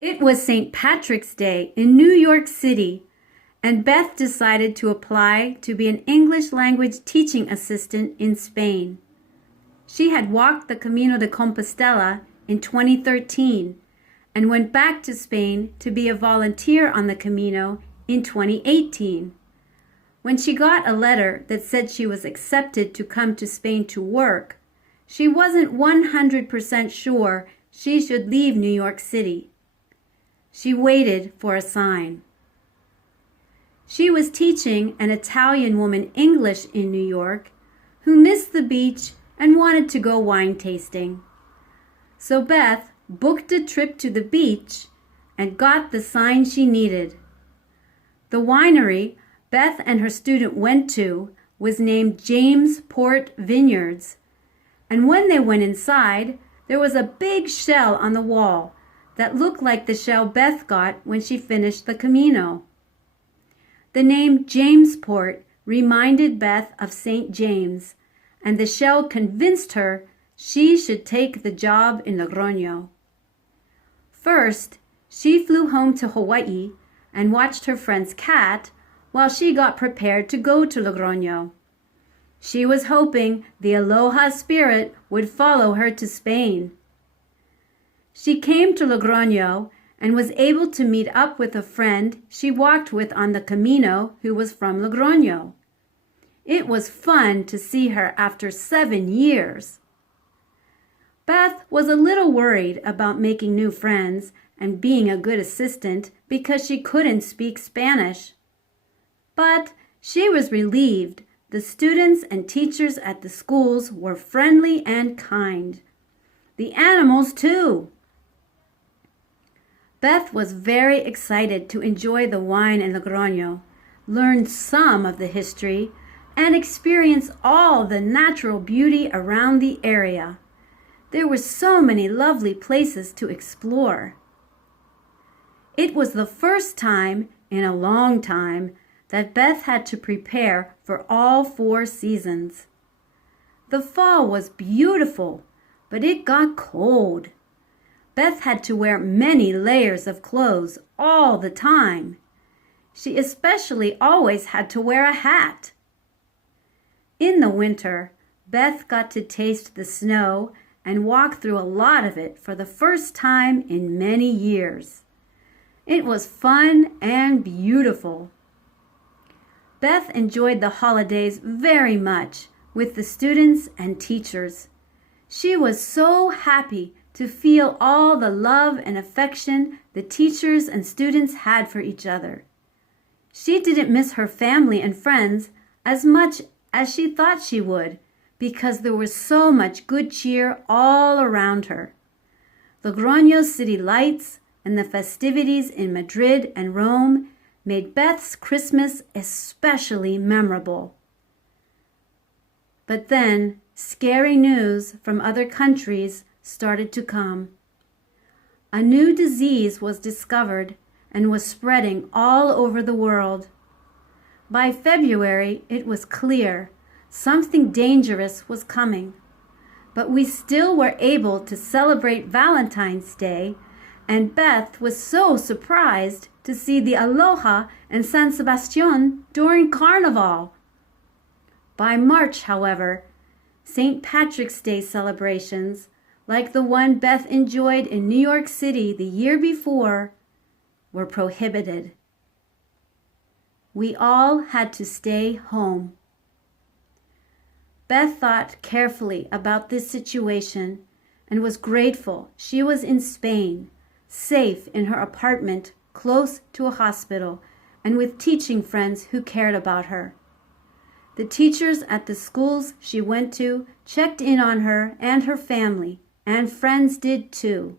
It was St. Patrick's Day in New York City, and Beth decided to apply to be an English language teaching assistant in Spain. She had walked the Camino de Compostela in 2013 and went back to Spain to be a volunteer on the Camino in 2018. When she got a letter that said she was accepted to come to Spain to work, she wasn't 100% sure she should leave New York City. She waited for a sign. She was teaching an Italian woman English in New York who missed the beach and wanted to go wine tasting. So Beth booked a trip to the beach and got the sign she needed. The winery Beth and her student went to was named James Port Vineyards, and when they went inside, there was a big shell on the wall that looked like the shell Beth got when she finished the Camino. The name Jamesport reminded Beth of St. James, and the shell convinced her she should take the job in Logrono. First, she flew home to Hawaii and watched her friend's cat while she got prepared to go to Logrono. She was hoping the aloha spirit would follow her to Spain. She came to Logrono and was able to meet up with a friend she walked with on the Camino who was from Logrono. It was fun to see her after 7 years. Beth was a little worried about making new friends and being a good assistant because she couldn't speak Spanish. But she was relieved the students and teachers at the schools were friendly and kind. The animals, too. Beth was very excited to enjoy the wine in Logrono, learn some of the history, and experience all the natural beauty around the area. There were so many lovely places to explore. It was the first time in a long time that Beth had to prepare for all 4 seasons. The fall was beautiful, but it got cold. Beth had to wear many layers of clothes all the time. She especially always had to wear a hat. In the winter, Beth got to taste the snow and walk through a lot of it for the first time in many years. It was fun and beautiful. Beth enjoyed the holidays very much with the students and teachers. She was so happy to feel all the love and affection the teachers and students had for each other. She didn't miss her family and friends as much as she thought she would because there was so much good cheer all around her. Logroño's city lights and the festivities in Madrid and Rome made Beth's Christmas especially memorable. But then, scary news from other countries started to come. A new disease was discovered and was spreading all over the world. By February, it was clear something dangerous was coming, but we still were able to celebrate Valentine's Day, and Beth was so surprised to see the Aloha and San Sebastian during Carnival. By March, however, St. Patrick's Day celebrations, like the one Beth enjoyed in New York City the year before, were prohibited. We all had to stay home. Beth thought carefully about this situation and was grateful she was in Spain, safe in her apartment close to a hospital and with teaching friends who cared about her. The teachers at the schools she went to checked in on her and her family, and friends did too.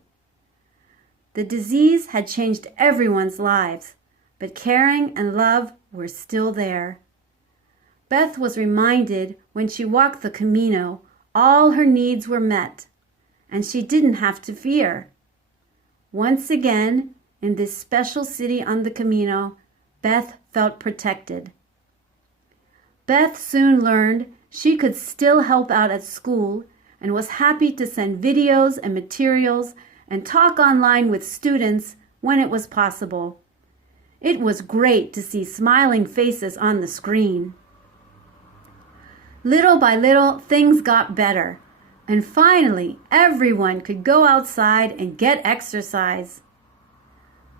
The disease had changed everyone's lives, but caring and love were still there. Beth was reminded when she walked the Camino, all her needs were met, and she didn't have to fear. Once again, in this special city on the Camino, Beth felt protected. Beth soon learned she could still help out at school and was happy to send videos and materials and talk online with students when it was possible. It was great to see smiling faces on the screen. Little by little, things got better, and finally everyone could go outside and get exercise.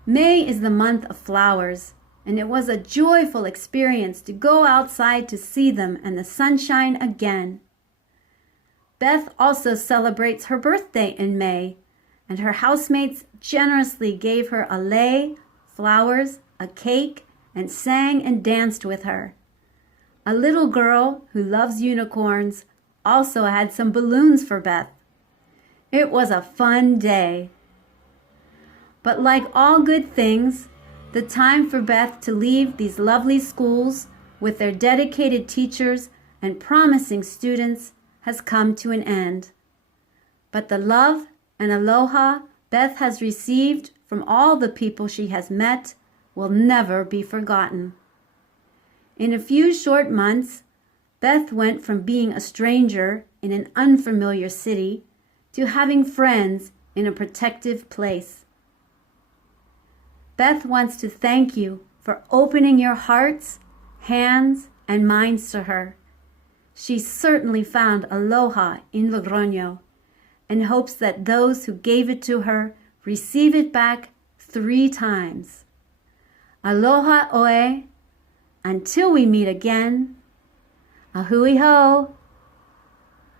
May is the month of flowers, and it was a joyful experience to go outside to see them and the sunshine again. Beth also celebrates her birthday in May, and her housemates generously gave her a lei, flowers, a cake, and sang and danced with her. A little girl who loves unicorns also had some balloons for Beth. It was a fun day. But like all good things, the time for Beth to leave these lovely schools with their dedicated teachers and promising students has come to an end. But the love and aloha Beth has received from all the people she has met will never be forgotten. In a few short months, Beth went from being a stranger in an unfamiliar city to having friends in a protective place. Beth wants to thank you for opening your hearts, hands, and minds to her. She certainly found aloha in Logrono and hopes that those who gave it to her receive it back 3 times. Aloha oe, until we meet again. Ahui ho.